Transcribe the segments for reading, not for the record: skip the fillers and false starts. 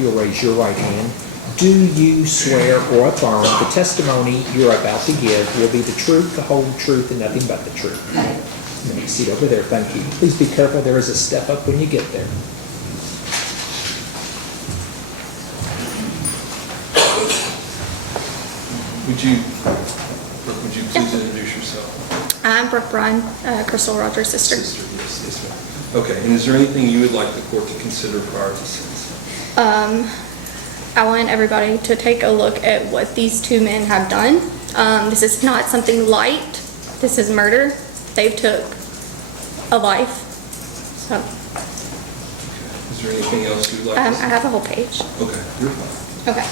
if you'll raise your right hand. Do you swear or affirm the testimony you're about to give will be the truth, the whole truth, and nothing but the truth? You may seat over there. Thank you. Please be careful. There is a step up when you get there. Would you please introduce yourself? I'm Brooke Bryan, Crystal Rogers' sister. Yes, ma'am. Okay, and is there anything you would like the court to consider prior to sentencing? I want everybody to take a look at what these two men have done. This is not something light. This is murder. They've took a life. So, Is there anything else you'd like I to say? have a whole page. Okay, you're fine. Okay.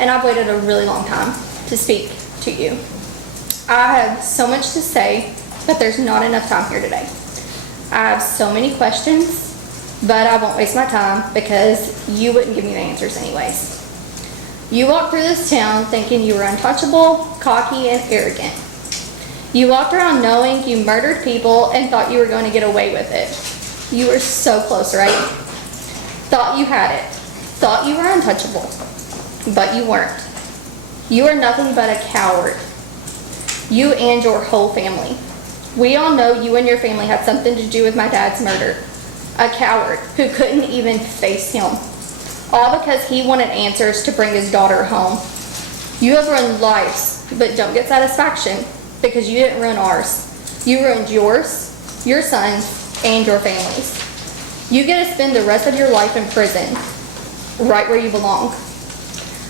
And I've waited a really long time to speak to you. I have so much to say, but there's not enough time here today. I have so many questions, but I won't waste my time because you wouldn't give me the answers anyways. You walked through this town thinking you were untouchable, cocky, and arrogant. You walked around knowing you murdered people and thought you were going to get away with it. You were so close, right? Thought you had it. Thought you were untouchable, but you weren't. You are nothing but a coward. You and your whole family. We all know you and your family had something to do with my dad's murder. A coward who couldn't even face him. All because he wanted answers to bring his daughter home. You have ruined lives, but don't get satisfaction because you didn't ruin ours. You ruined yours, your sons, and your families. You get to spend the rest of your life in prison, right where you belong.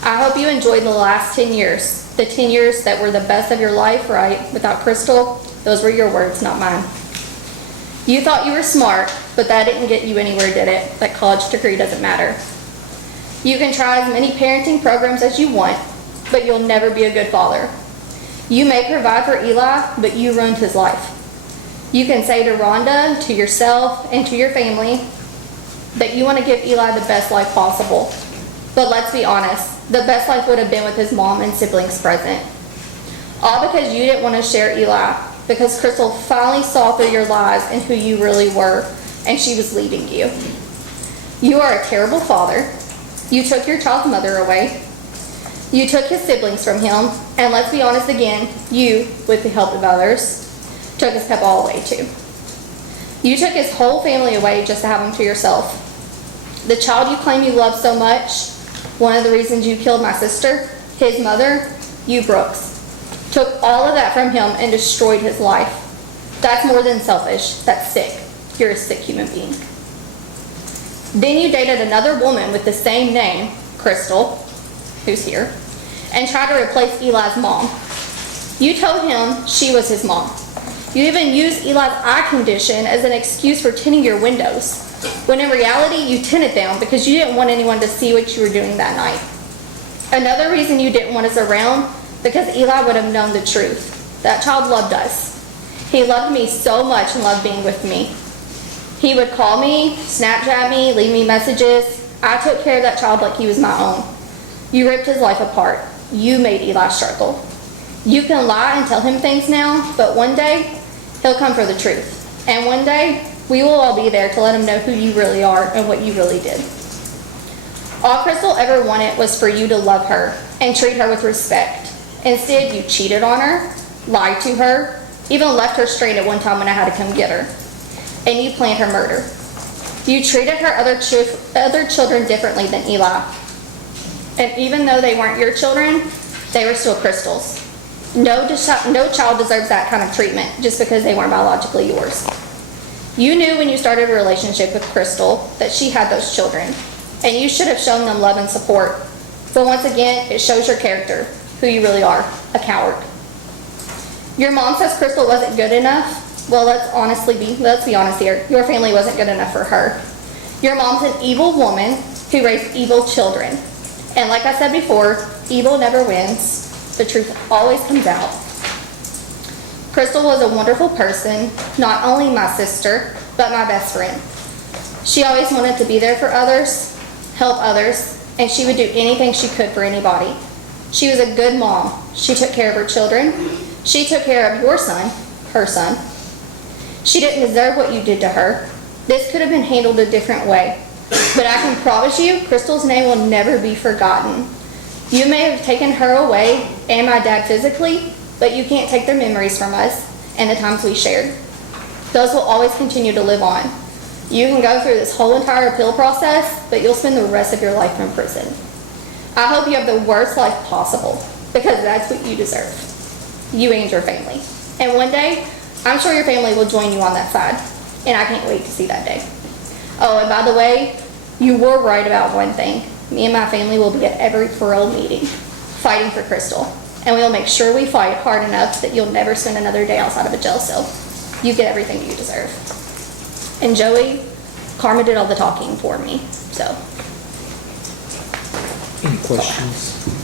I hope you enjoyed the last 10 years. The 10 years that were the best of your life, right? Without Crystal, those were your words, not mine. You thought you were smart, but that didn't get you anywhere, did it? That college degree doesn't matter. You can try as many parenting programs as you want, but you'll never be a good father. You may provide for Eli, but you ruined his life. You can say to Rhonda, to yourself, and to your family that you want to give Eli the best life possible. But let's be honest, the best life would have been with his mom and siblings present. All because you didn't want to share Eli, because Crystal finally saw through your lies and who you really were, and she was leaving you. You are a terrible father. You took your child's mother away. You took his siblings from him, and let's be honest again, you, with the help of others, took his pep all away too. You took his whole family away just to have him to yourself. The child you claim you love so much, one of the reasons you killed my sister, his mother, you Brooks, took all of that from him and destroyed his life. That's more than selfish. That's sick. You're a sick human being. Then you dated another woman with the same name, Crystal, who's here, and tried to replace Eli's mom. You told him she was his mom. You even used Eli's eye condition as an excuse for tinting your windows, when in reality you tinted them because you didn't want anyone to see what you were doing that night. Another reason you didn't want us around, because Eli would have known the truth. That child loved us. He loved me so much and loved being with me. He would call me, Snapchat me, leave me messages. I took care of that child like he was my own. You ripped his life apart. You made Eli struggle. You can lie and tell him things now, but one day, he'll come for the truth. And one day, we will all be there to let him know who you really are and what you really did. All Crystal ever wanted was for you to love her and treat her with respect. Instead, you cheated on her, lied to her, even left her straight at one time when I had to come get her. And you planned her murder. You treated her other children differently than Eli. And even though they weren't your children, they were still Crystal's. No child deserves that kind of treatment just because they weren't biologically yours. You knew when you started a relationship with Crystal that she had those children, and you should have shown them love and support. But once again, it shows your character, who you really are, a coward. Your mom says Crystal wasn't good enough. Well, let's be honest here. Your family wasn't good enough for her. Your mom's an evil woman who raised evil children. And like I said before, evil never wins. The truth always comes out. Crystal was a wonderful person, not only my sister, but my best friend. She always wanted to be there for others, help others, and she would do anything she could for anybody. She was a good mom. She took care of her children. She took care of your son, her son. She didn't deserve what you did to her. This could have been handled a different way. But I can promise you, Crystal's name will never be forgotten. You may have taken her away and my dad physically, but you can't take their memories from us and the times we shared. Those will always continue to live on. You can go through this whole entire appeal process, but you'll spend the rest of your life in prison. I hope you have the worst life possible, because that's what you deserve. You and your family. And one day, I'm sure your family will join you on that side, and I can't wait to see that day. Oh, and by the way, you were right about one thing. Me and my family will be at every parole meeting, fighting for Crystal. And we'll make sure we fight hard enough that you'll never spend another day outside of a jail cell. You get everything you deserve. And Joey, Karma did all the talking for me, so. Any questions?